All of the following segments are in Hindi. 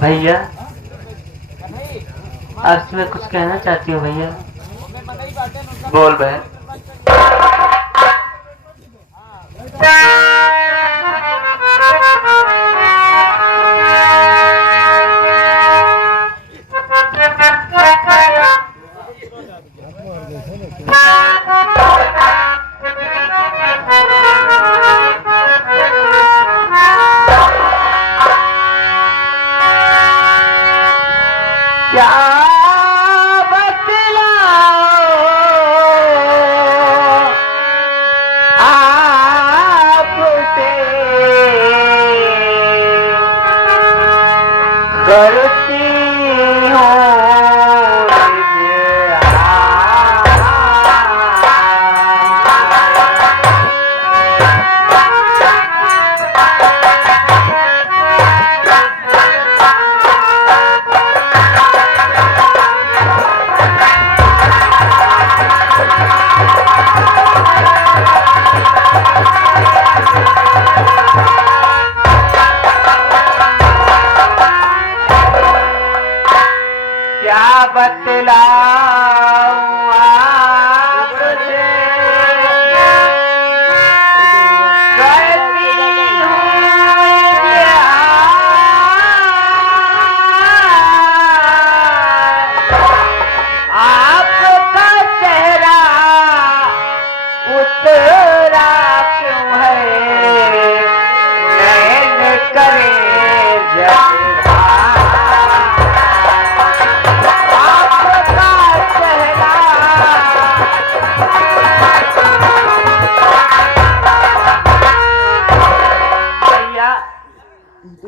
भैया आपसे मैं कुछ कहना चाहती हूँ भैया। बोल बहन।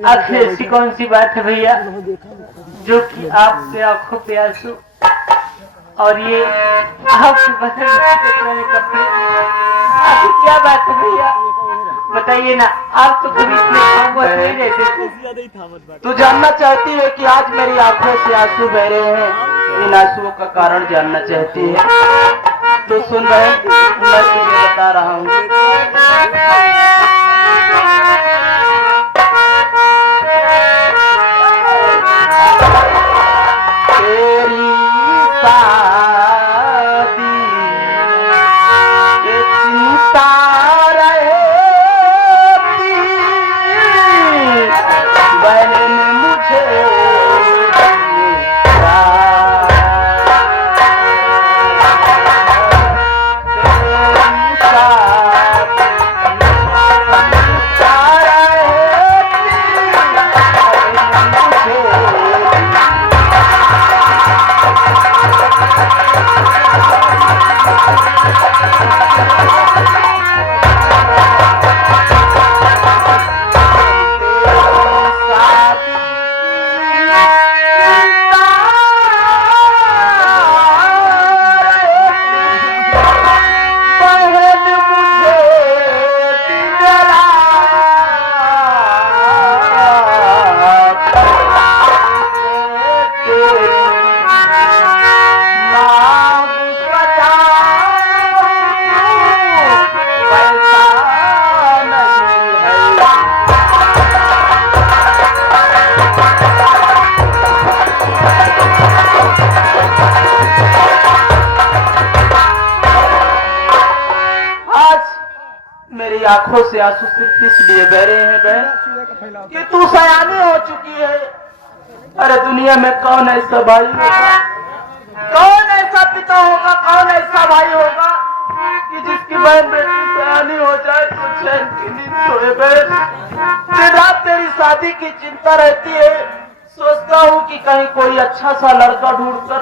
आखिर ऐसी कौन सी बात है भैया जो कि आपसे आंखों पे आंसू और ये आपके बदन में पुराने कपड़े, आखिर क्या बात है भैया बताइए ना। आप तो कभी इतने नहीं रहते थे। तू जानना चाहती है कि आज मेरी आंखों से आंसू बह रहे हैं, इन आंसुओं का कारण जानना चाहती है तो सुन बहन, मैं तुझे बता रहा हूँ। मेरी आंखों से आंसू सिर्फ इसलिए बह रहे हैं बहन कि तू सयानी हो चुकी है। अरे दुनिया में कौन ऐसा भाई होगा, कौन ऐसा पिता होगा, कौन ऐसा भाई होगा कि जिसकी बहन बेटी सयानी हो जाए तो चैन की नींद सोए। बहन दिन रात तेरी शादी की चिंता रहती है। सोचता हूँ कि कहीं कोई अच्छा सा लड़का ढूंढकर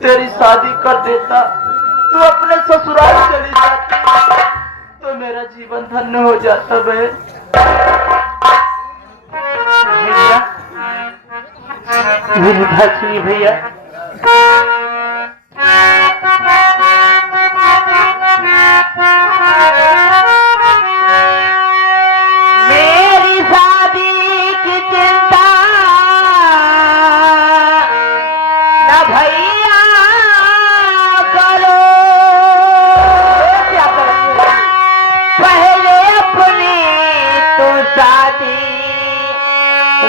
तेरी शादी कर देता, तू अपने ससुराल चली जाती तो मेरा जीवन धन्य हो जाता। बहन मेरी बात सुनिए भैया। मेरी शादी की चिंता न भैया करो, पहले अपनी तो शादी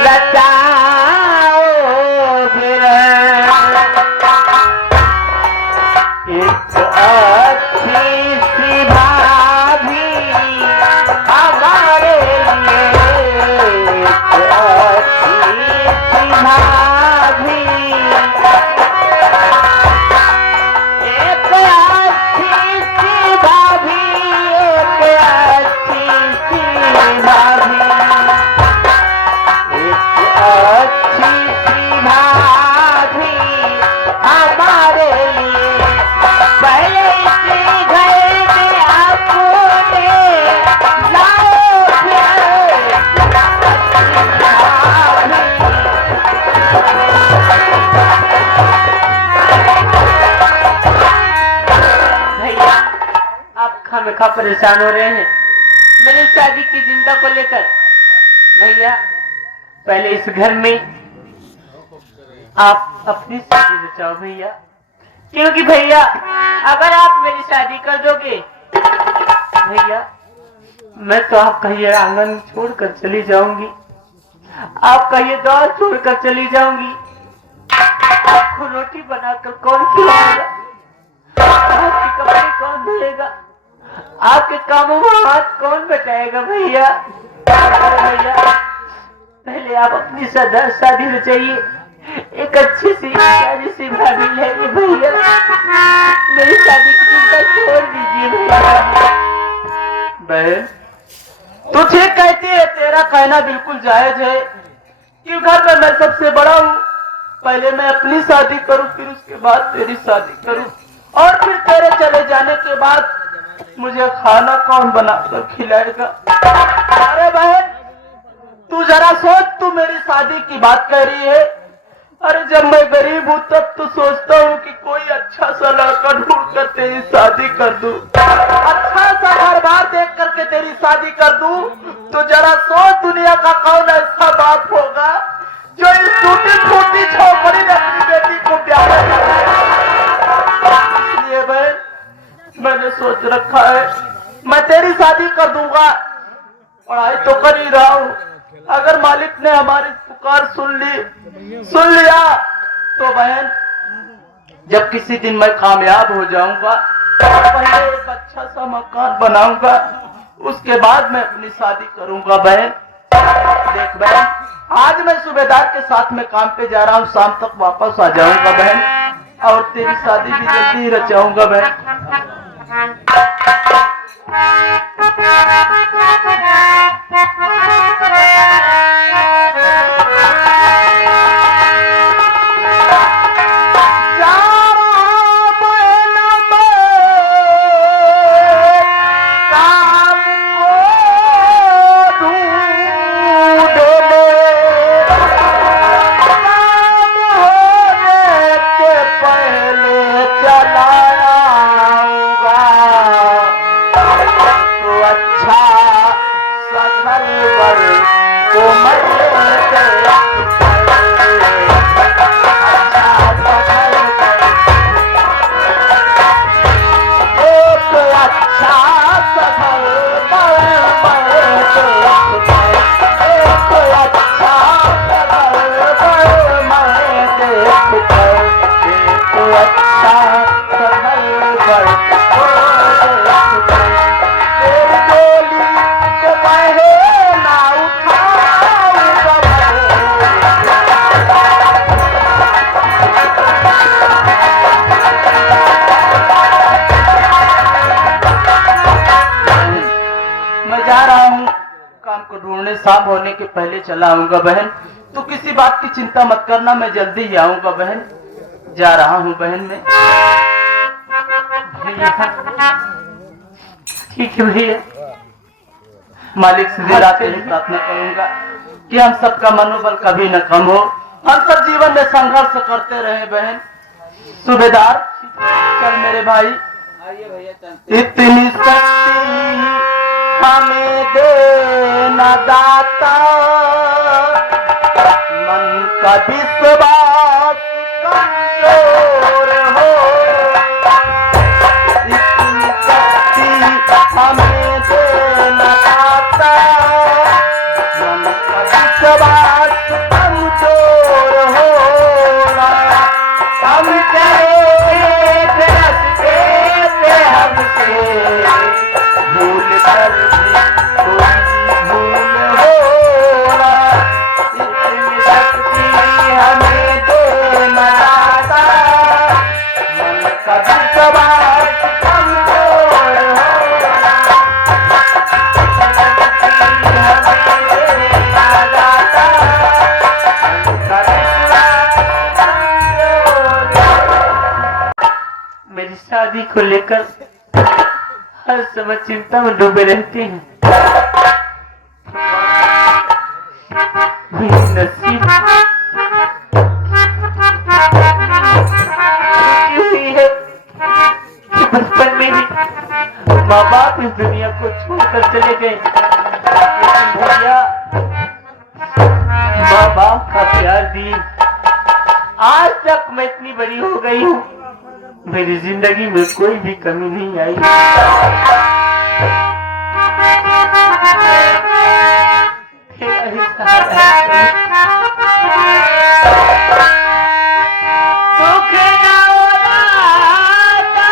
रचाओ, फिर एक अच्छी सी भाभी हमारे लिए, एक अच्छी सी भाभी, एक अच्छी सी भाभी, एक अच्छी सी भाभी, अच्छी सी भाभी हमारे लिए, पहले इसी घर में अपने लाओ, फिर भैया आप खामखा परेशान हो रहे हैं मेरी शादी की चिंता को लेकर। भैया पहले इस घर में आप अपनी शादी बचाओ भैया, क्योंकि भैया अगर आप मेरी शादी कर दोगे भैया मैं तो आपका ये आंगन छोड़कर चली जाऊंगी, आपका ये दौर छोड़कर चली जाऊंगी। आपको रोटी बनाकर कौन खिलाएगा, आपके कपड़े कौन धोएगा, आपके कामों में हाथ कौन बचाएगा भैया। भैया पहले आप अपनी शादी बचाइए, एक अच्छी सी प्यारी सी भाभी लेंगे भैया, मेरी शादी की चिंता छोड़ दीजिए भैया। बहन तू ठीक कहती है, तेरा कहना बिल्कुल जायज है कि घर में मैं सबसे बड़ा हूँ, पहले मैं अपनी शादी करूँ फिर उसके बाद तेरी शादी करूँ, और फिर तेरे चले जाने के बाद मुझे खाना कौन बनाकर खिलाएगा। अरे बहन तू जरा सोच, तू मेरी शादी की बात कर रही है। अरे जब मैं गरीब हूँ तब तो सोचता हूँ कि कोई अच्छा सा लड़का ढूंढ कर तेरी शादी कर दूं, अच्छा सा घर बार देख करके तेरी शादी कर दूं, तो जरा सोच दुनिया का कौन ऐसा बाप होगा जो इस टूटी फूटी झोपड़ी में अपनी बेटी को प्यार करेगा। इसलिए बहन मैंने सोच रखा है मैं तेरी शादी कर दूंगा, पढ़ाई तो कर ही रहा हूँ, अगर मालिक ने हमारी पुकार सुन लिया तो बहन जब किसी दिन मैं कामयाब हो जाऊंगा पहले एक अच्छा सा मकान बनाऊंगा, उसके बाद मैं अपनी शादी करूंगा। बहन देख बहन आज मैं सूबेदार के साथ में काम पे जा रहा हूँ, शाम तक वापस आ जाऊंगा बहन, और तेरी शादी भी जल्दी ही रचाऊंगा बहन। शाम होने के पहले चला आऊंगा बहन, तू किसी बात की चिंता मत करना, मैं जल्दी ही आऊंगा बहन, जा रहा हूँ बहन मैं। ठीक है भैया, मालिक से रात ही प्रार्थना करूंगा कि हम सबका मनोबल कभी न कम हो हम सब जीवन में संघर्ष करते रहे बहन। सूबेदार चल मेरे भाई, आइए भैया चलते। इतनी शक्ति हमें देना दाता, मन का विश्वास कमजोर हो। इतनी शक्ति हमें देना दाता, मन का विश्वास कमजोर हो। हम चले रास्ते पे हमसे भूल कर भी कोई भूल होगा। इतनी शक्ति हमें देना दाता, मन का विश्वास कमजोर होगा। शक्ति हमें देना दाता, मन का विश्वास कमजोर होगा। मेरी शादी को लेकर हर समय चिंता में डूबे रहते हैं। मेरी नसीब हुई है कि बचपन में ही माँ बाप इस दुनिया को छोड़कर चले गए। लेकिन भैया माँ बाप का प्यार दिए आज तक मैं इतनी बड़ी हो गई हूँ, मेरी जिंदगी में कोई भी कमी नहीं आई। तेरा ही सहारा है। दुख न उड़ाता,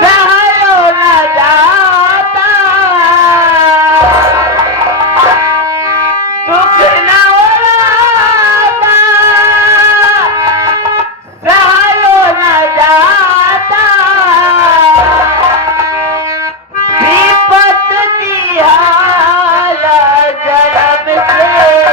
सहलो न जाता। दुख न उड़ाता, सहलो न जाता। विपत दिया जन्म से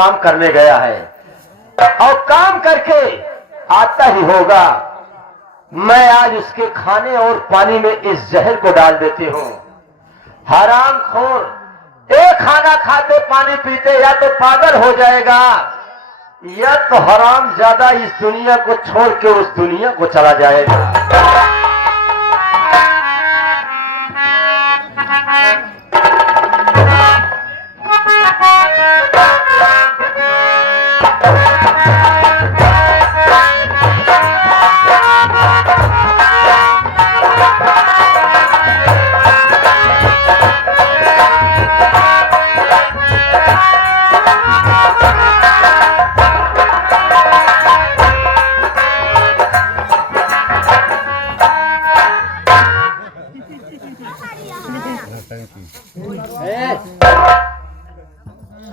काम करने गया है और काम करके आता ही होगा। मैं आज उसके खाने और पानी में इस जहर को डाल देती हूँ। हरामखोर, एक खाना खाते पानी पीते या तो पागल हो जाएगा या तो हराम ज्यादा इस दुनिया को छोड़ के उस दुनिया को चला जाएगा।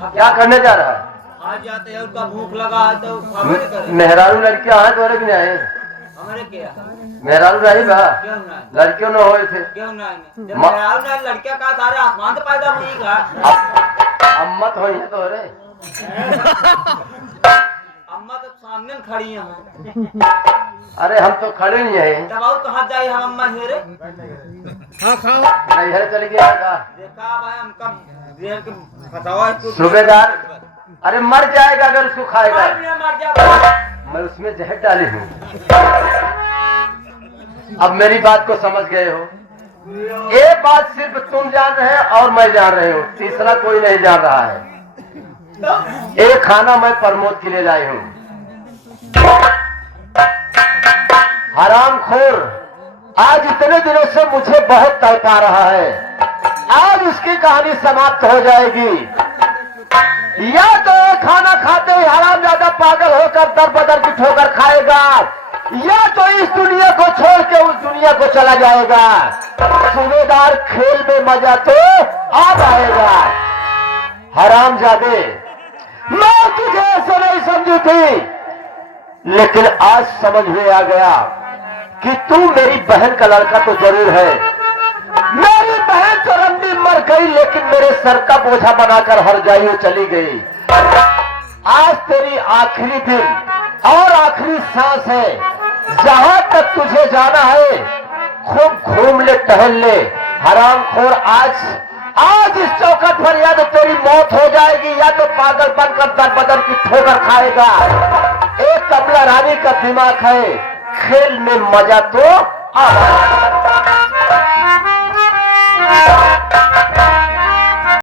क्या करने जा रहा है? आज जाते हैं, उनका भूख लगा है तो हमारे करे। मेहरारू लड़कियां हैं तोरे नहीं आए? हमारे क्या मेहरारू नहीं बा, क्यों ना लड़कियों न होए थे। क्यों ना जब मेरा ना लड़किया का सारे आसमान से पैदा हुई का अम्मत हो तोरे। अम्मा तो सामने में खड़ी हैं। अरे हम तो खड़े नहीं है। दबाओ तो हाथ जाए हम अम्मा हेरे। हाँ खाओ। नहीं है चल गया का। देखा भाई हमका देर के फसावा है। सूबेदार, अरे मर जाएगा अगर उसको खाएगा। मर जाएगा। मैं उसमें जहर डाली हूँ। अब मेरी बात को समझ गए हो। ये बात सिर्फ तुम जान रहे हैं और मैं जान रही हूँ, तीसरा कोई नहीं जान रहा है। एक खाना मैं प्रमोद के लिए लाई हूँ। हरामखोर आज इतने दिनों से मुझे बहुत तड़पा रहा है, आज उसकी कहानी समाप्त हो जाएगी। या तो खाना खाते ही हराम ज्यादा पागल होकर दर बदर की ठोकर खाएगा या तो इस दुनिया को छोड़ के उस दुनिया को चला जाएगा। सूबेदार, खेल में मजा तो अब आएगा। हरामजादे, मैं तुझे ऐसे नहीं समझी थी, लेकिन आज समझ में आ गया कि तू मेरी बहन का लड़का तो जरूर है। मेरी बहन तो रंडी मर गई, लेकिन मेरे सर का बोझा बनाकर हर जाइयो चली गई। आज तेरी आखिरी दिन और आखिरी सांस है। जहां तक तुझे जाना है खूब घूम ले, टहल ले। हरामखोर, आज इस चौखट पर या तो तेरी मौत हो जाएगी या तो पागल बनकर दर बदर की ठोकर खाएगा। एक कमला रानी का दिमाग है, खेल में मजा तो आ